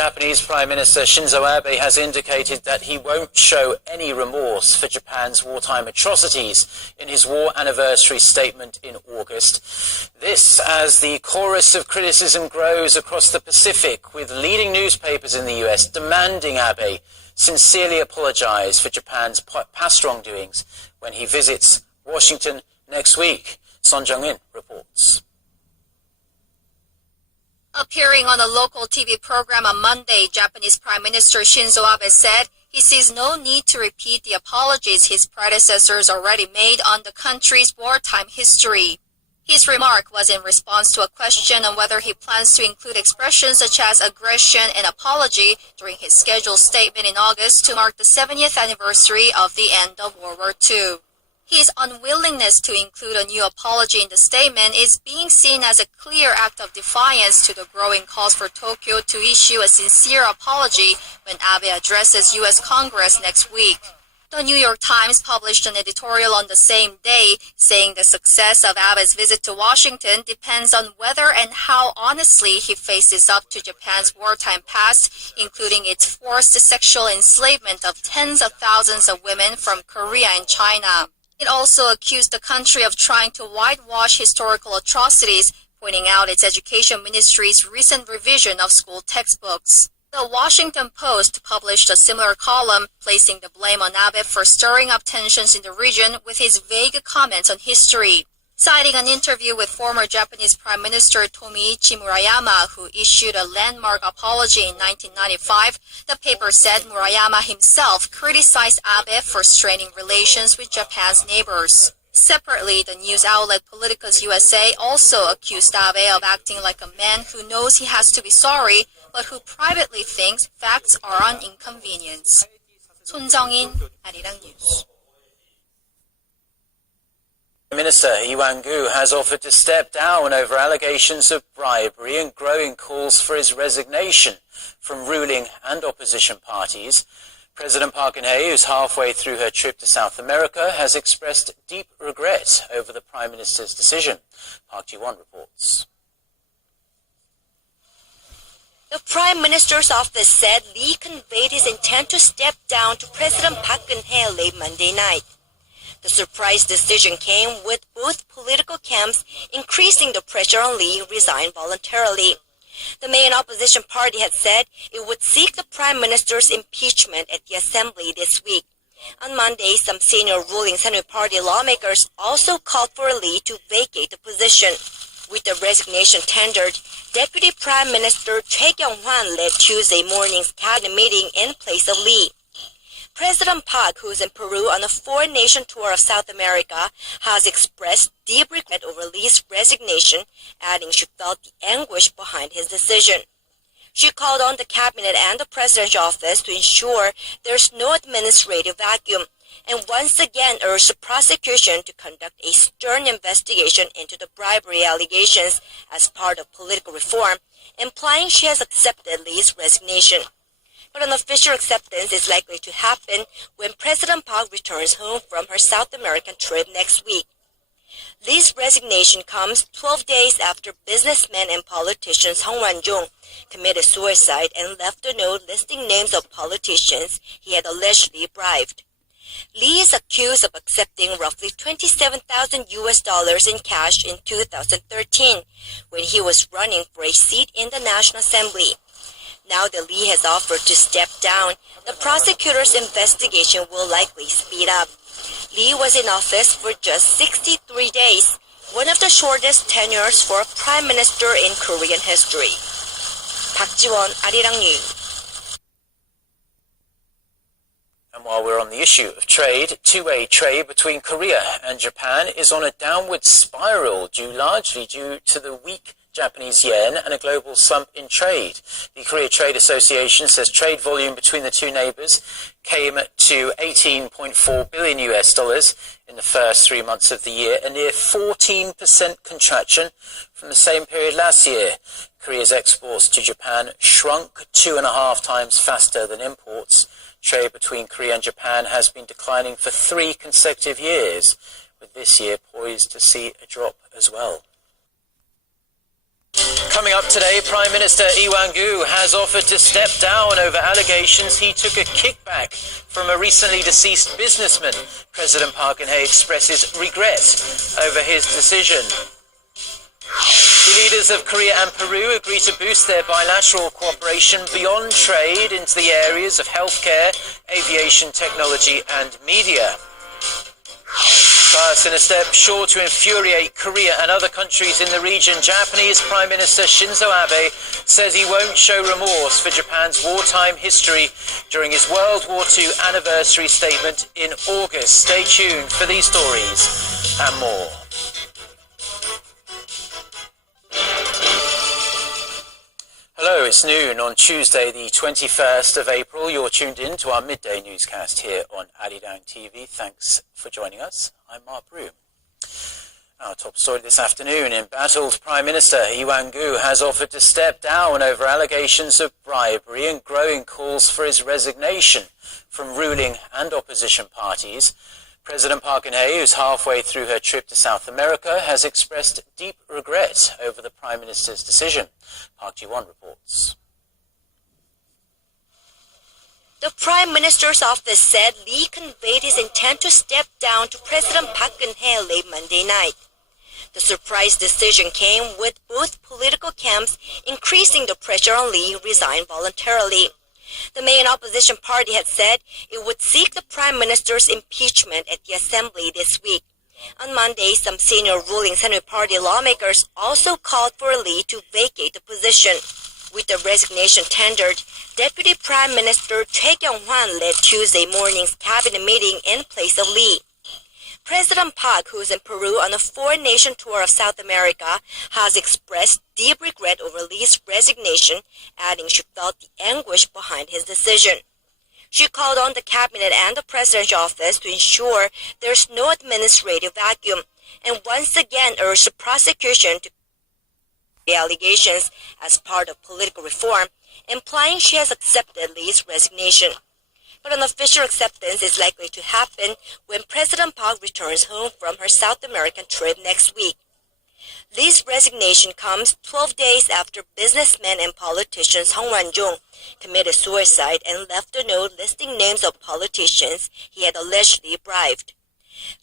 Japanese Prime Minister Shinzo Abe has indicated that he won't show any remorse for Japan's wartime atrocities in his war anniversary statement in August. This as the chorus of criticism grows across the Pacific, with leading newspapers in the US demanding Abe sincerely apologize for Japan's past wrongdoings when he visits Washington next week. Son Jung-in reports. Appearing on a local TV program on Monday, Japanese Prime Minister Shinzo Abe said he sees no need to repeat the apologies his predecessors already made on the country's wartime history. His remark was in response to a question on whether he plans to include expressions such as aggression and apology during his scheduled statement in August to mark the 70th anniversary of the end of World War II. His unwillingness to include a new apology in the statement is being seen as a clear act of defiance to the growing calls for Tokyo to issue a sincere apology when Abe addresses U.S. Congress next week. The New York Times published an editorial on the same day saying the success of Abe's visit to Washington depends on whether and how honestly he faces up to Japan's wartime past, including its forced sexual enslavement of tens of thousands of women from Korea and China. It also accused the country of trying to whitewash historical atrocities, pointing out its education ministry's recent revision of school textbooks. The Washington Post published a similar column, placing the blame on Abe for stirring up tensions in the region with his vague comments on history. Citing an interview with former Japanese Prime Minister Tomiichi Murayama, who issued a landmark apology in 1995, the paper said Murayama himself criticized Abe for straining relations with Japan's neighbors. Separately, the news outlet Politicus USA also accused Abe of acting like a man who knows he has to be sorry, but who privately thinks facts are an inconvenience. Son Jung-in, Arirang News. Minister Iwangu has offered to step down over allegations of bribery and growing calls for his resignation from ruling and opposition parties. President Park Geun-hye, who's halfway through her trip to South America, has expressed deep regret over the Prime Minister's decision. Park Ji-won reports. The Prime Minister's office said Lee conveyed his intent to step down to President Park Geun-hye late Monday night. The surprise decision came with both political camps increasing the pressure on Lee to resign voluntarily. The main opposition party had said it would seek the Prime Minister's impeachment at the Assembly this week. On Monday, some senior ruling Center Party lawmakers also called for Lee to vacate the position. With the resignation tendered, Deputy Prime Minister Choi Kyung-hwan led Tuesday morning's cabinet meeting in place of Lee. President Park, who is in Peru on a four-nation tour of South America, has expressed deep regret over Lee's resignation, adding she felt the anguish behind his decision. She called on the cabinet and the presidential office to ensure there's no administrative vacuum, and once again urged the prosecution to conduct a stern investigation into the bribery allegations as part of political reform, implying she has accepted Lee's resignation. But an official acceptance is likely to happen when President Park returns home from her South American trip next week. Lee's resignation comes 12 days after businessman and politician Song Wan-jung committed suicide and left a note listing names of politicians he had allegedly bribed. Lee is accused of accepting roughly $27,000 in cash in 2013 when he was running for a seat in the National Assembly. Now that Lee has offered to step down, the prosecutor's investigation will likely speed up. Lee was in office for just 63 days, one of the shortest tenures for a prime minister in Korean history. Park Ji-won, Arirang News. And while we're on the issue of trade, two-way trade between Korea and Japan is on a downward spiral largely due to the weak Japanese yen and a global slump in trade. The Korea Trade Association says trade volume between the two neighbors came to $18.4 billion in the first 3 months of the year, a near 14% contraction from the same period last year. Korea's exports to Japan shrunk 2.5 times faster than imports. Trade between Korea and Japan has been declining for 3 consecutive years, with this year poised to see a drop as well. Coming up today, Prime Minister Iwangu has offered to step down over allegations he took a kickback from a recently deceased businessman. President Park Geun-hye expresses regret over his decision. The leaders of Korea and Peru agree to boost their bilateral cooperation beyond trade into the areas of healthcare, aviation technology and media. First, in a step sure to infuriate Korea and other countries in the region, Japanese Prime Minister Shinzo Abe says he won't show remorse for Japan's wartime history during his World War II anniversary statement in August. Stay tuned for these stories and more. Hello, it's noon on Tuesday, the 21st of April. You're tuned in to our midday newscast here on Arirang TV. Thanks for joining us. I'm Mark Broom. Our top story this afternoon: embattled Prime Minister Iwangu has offered to step down over allegations of bribery and growing calls for his resignation from ruling and opposition parties. President Park Geun-hye, who's halfway through her trip to South America, has expressed deep regret over the Prime Minister's decision. Park Ji-won reports. The Prime Minister's office said Lee conveyed his intent to step down to President Park Geun-hye late Monday night. The surprise decision came with both political camps increasing the pressure on Lee to resign voluntarily. The main opposition party had said it would seek the Prime Minister's impeachment at the Assembly this week. On Monday, some senior ruling Senate Party lawmakers also called for Lee to vacate the position. With the resignation tendered, Deputy Prime Minister Choi Kyung-hwan led Tuesday morning's cabinet meeting in place of Lee. President Park, who is in Peru on a four-nation tour of South America, has expressed deep regret over Lee's resignation, adding she felt the anguish behind his decision. She called on the cabinet and the president's office to ensure there's no administrative vacuum, and once again urged the prosecution to the allegations as part of political reform, implying she has accepted Lee's resignation. But an official acceptance is likely to happen when President Park returns home from her South American trip next week. Lee's resignation comes 12 days after businessman and politician Song Wan-jung committed suicide and left a note listing names of politicians he had allegedly bribed.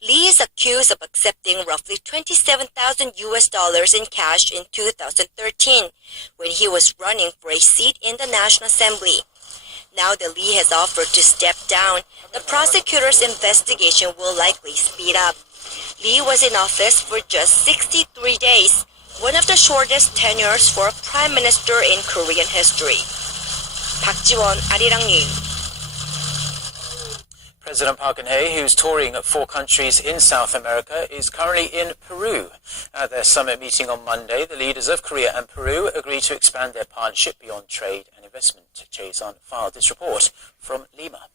Lee is accused of accepting roughly $27,000 in cash in 2013 when he was running for a seat in the National Assembly. Now that Lee has offered to step down, the prosecutor's investigation will likely speed up. Lee was in office for just 63 days, one of the shortest tenures for a prime minister in Korean history. Park Ji-won, Arirang News. President Park Geun-hye, who's touring 4 countries in South America, is currently in Peru. At their summit meeting on Monday, the leaders of Korea and Peru agreed to expand their partnership beyond trade and investment. Jae-sun filed this report from Lima.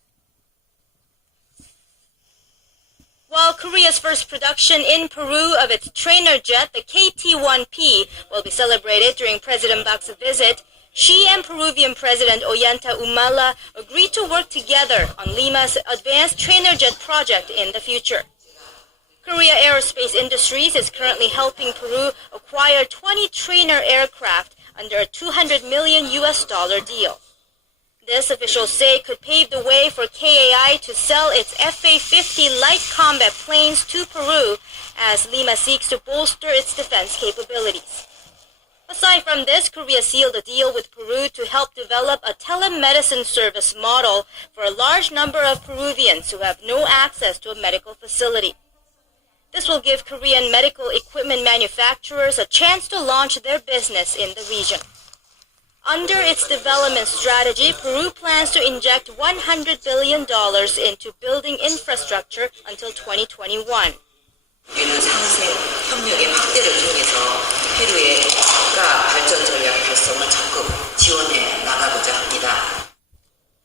While Korea's first production in Peru of its trainer jet, the KT-1P, will be celebrated during President Park's visit, she and Peruvian President Ollanta Humala agreed to work together on Lima's advanced trainer jet project in the future. Korea Aerospace Industries is currently helping Peru acquire 20 trainer aircraft under a $200 million deal. This, officials say, could pave the way for KAI to sell its FA-50 light combat planes to Peru as Lima seeks to bolster its defense capabilities. Aside from this, Korea sealed a deal with Peru to help develop a telemedicine service model for a large number of Peruvians who have no access to a medical facility. This will give Korean medical equipment manufacturers a chance to launch their business in the region. Under its development strategy, Peru plans to inject $100 billion into building infrastructure until 2021. 우리는 상생 협력의 확대를 통해서 페루의 국가 발전 전략 달성을 적극 지원해 나가고자 합니다.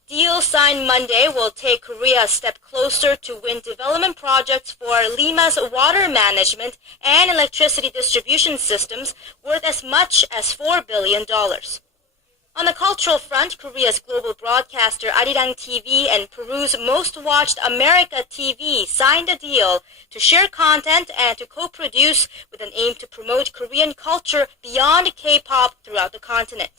Deal signed Monday will take Korea a step closer to win development projects for Lima's water management and electricity distribution systems worth as much as $4 billion. On the cultural front, Korea's global broadcaster Arirang TV and Peru's most-watched America TV signed a deal to share content and to co-produce with an aim to promote Korean culture beyond K-pop throughout the continent.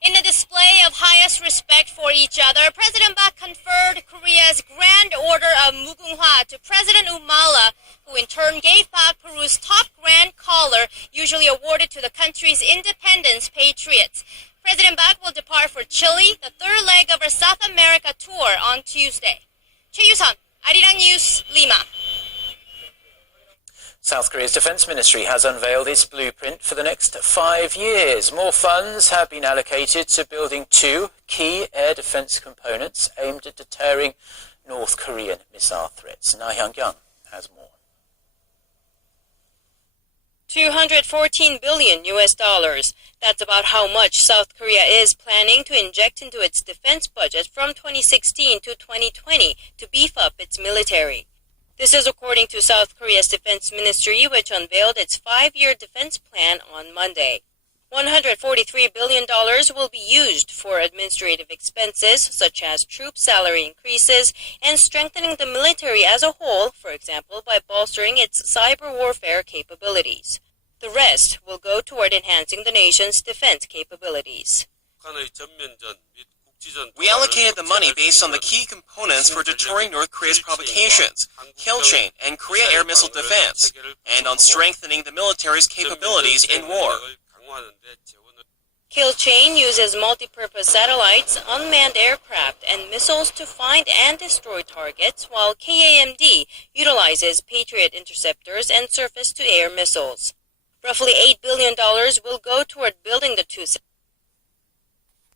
In a display of highest respect for each other, President Bak conferred Korea's Grand Order of Mugunghwa to President Humala, who in turn gave back Peru's top Grand Collar, usually awarded to the country's independence patriots. President Bak will depart for Chile, the third leg of her South America tour, on Tuesday. Choi Yu-sun, Arirang News, Lima. South Korea's defense ministry has unveiled its blueprint for the next 5 years. More funds have been allocated to building 2 key air defense components aimed at deterring North Korean missile threats. Na Hyung-kyung has more. $214 billion. That's about how much South Korea is planning to inject into its defense budget from 2016 to 2020 to beef up its military. This is according to South Korea's defense ministry, which unveiled its 5-year defense plan on Monday. $143 billion will be used for administrative expenses, such as troop salary increases and strengthening the military as a whole, for example, by bolstering its cyber warfare capabilities. The rest will go toward enhancing the nation's defense capabilities. We allocated the money based on the key components for deterring North Korea's provocations, kill chain, and Korea air missile defense, and on strengthening the military's capabilities in war. Kill chain uses multi-purpose satellites, unmanned aircraft, and missiles to find and destroy targets, while KAMD utilizes Patriot interceptors and surface-to-air missiles. Roughly $8 billion will go toward building the 2